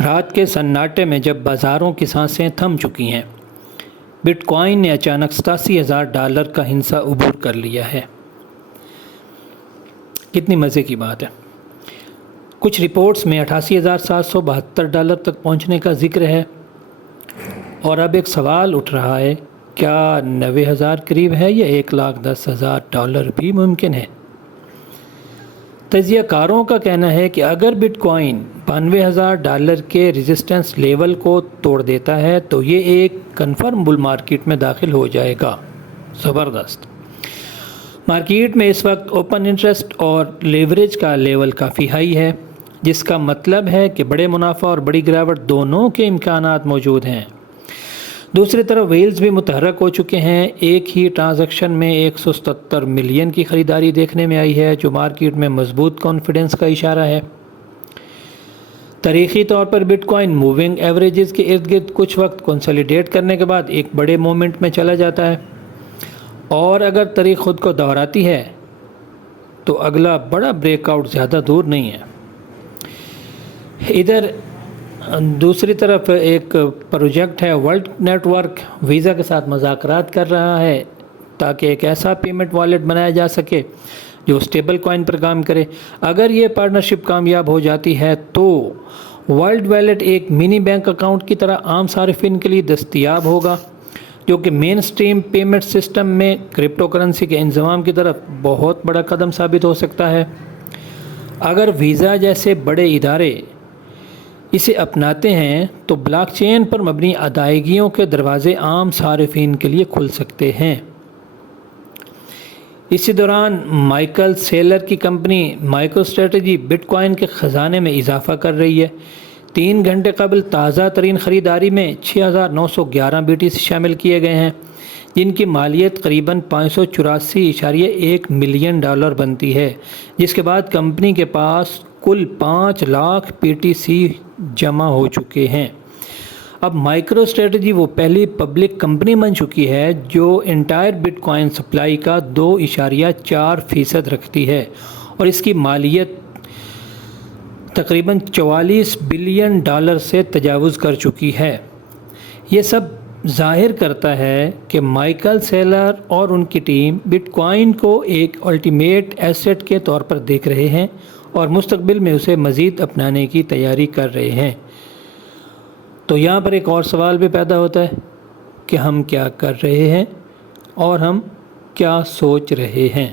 رات کے سناٹے میں جب بازاروں کی سانسیں تھم چکی ہیں، بٹ کوائن نے اچانک $87,000 کا ہنسا عبور کر لیا ہے۔ کتنی مزے کی بات ہے۔ کچھ رپورٹس میں $88,772 تک پہنچنے کا ذکر ہے، اور اب ایک سوال اٹھ رہا ہے، کیا 90,000 قریب ہے یا $1,10,000 بھی ممکن ہے؟ تجزیہ کاروں کا کہنا ہے کہ اگر بٹ کوائن $92,000 کے ریزسٹنس لیول کو توڑ دیتا ہے تو یہ ایک کنفرم بل مارکیٹ میں داخل ہو جائے گا۔ زبردست۔ مارکیٹ میں اس وقت اوپن انٹرسٹ اور لیوریج کا لیول کافی ہائی ہے، جس کا مطلب ہے کہ بڑے منافع اور بڑی گراوٹ دونوں کے امکانات موجود ہیں۔ دوسری طرف ویلز بھی متحرک ہو چکے ہیں۔ ایک ہی ٹرانزیکشن میں 177 ملین کی خریداری دیکھنے میں آئی ہے، جو مارکیٹ میں مضبوط کانفیڈنس کا اشارہ ہے۔ تاریخی طور پر بٹ کوائن موونگ ایوریجز کے ارد گرد کچھ وقت کنسالیڈیٹ کرنے کے بعد ایک بڑے مومنٹ میں چلا جاتا ہے، اور اگر تاریخ خود کو دہراتی ہے تو اگلا بڑا بریک آؤٹ زیادہ دور نہیں ہے۔ ادھر دوسری طرف ایک پروجیکٹ ہے، ورلڈ نیٹ ورک ویزا کے ساتھ مذاکرات کر رہا ہے تاکہ ایک ایسا پیمنٹ والیٹ بنایا جا سکے جو اسٹیبل کوائن پر کام کرے۔ اگر یہ پارٹنرشپ کامیاب ہو جاتی ہے تو ورلڈ والیٹ ایک منی بینک اکاؤنٹ کی طرح عام صارفین کے لیے دستیاب ہوگا، جو کہ مین اسٹریم پیمنٹ سسٹم میں کرپٹو کرنسی کے انضمام کی طرف بہت بڑا قدم ثابت ہو سکتا ہے۔ اگر ویزا جیسے بڑے ادارے اسے اپناتے ہیں تو بلاک چین پر مبنی ادائیگیوں کے دروازے عام صارفین کے لیے کھل سکتے ہیں۔ اسی دوران مائیکل سیلر کی company micro strategy but coin کے خزانے میں اضافہ کر رہی ہے۔ 3 گھنٹے قبل تازہ ترین خریداری میں 6,911 BTC شامل کیے گئے ہیں، جن کی مالیت قریباً $584.1 ملین بنتی ہے، جس کے بعد کمپنی کے پاس کل 5 لاکھ BTC جمع ہو چکے ہیں۔ اب مائیکرو اسٹریٹجی وہ پہلی پبلک کمپنی بن چکی ہے جو انٹائر بٹ کوائن سپلائی کا 2.4% رکھتی ہے، اور اس کی مالیت تقریباً $44 بلین سے تجاوز کر چکی ہے۔ یہ سب ظاہر کرتا ہے کہ مائیکل سیلر اور ان کی ٹیم بٹ کوائن کو ایک الٹیمیٹ ایسٹ کے طور پر دیکھ رہے ہیں اور مستقبل میں اسے مزید اپنانے کی تیاری کر رہے ہیں۔ تو یہاں پر ایک اور سوال بھی پیدا ہوتا ہے کہ ہم کیا کر رہے ہیں اور ہم کیا سوچ رہے ہیں۔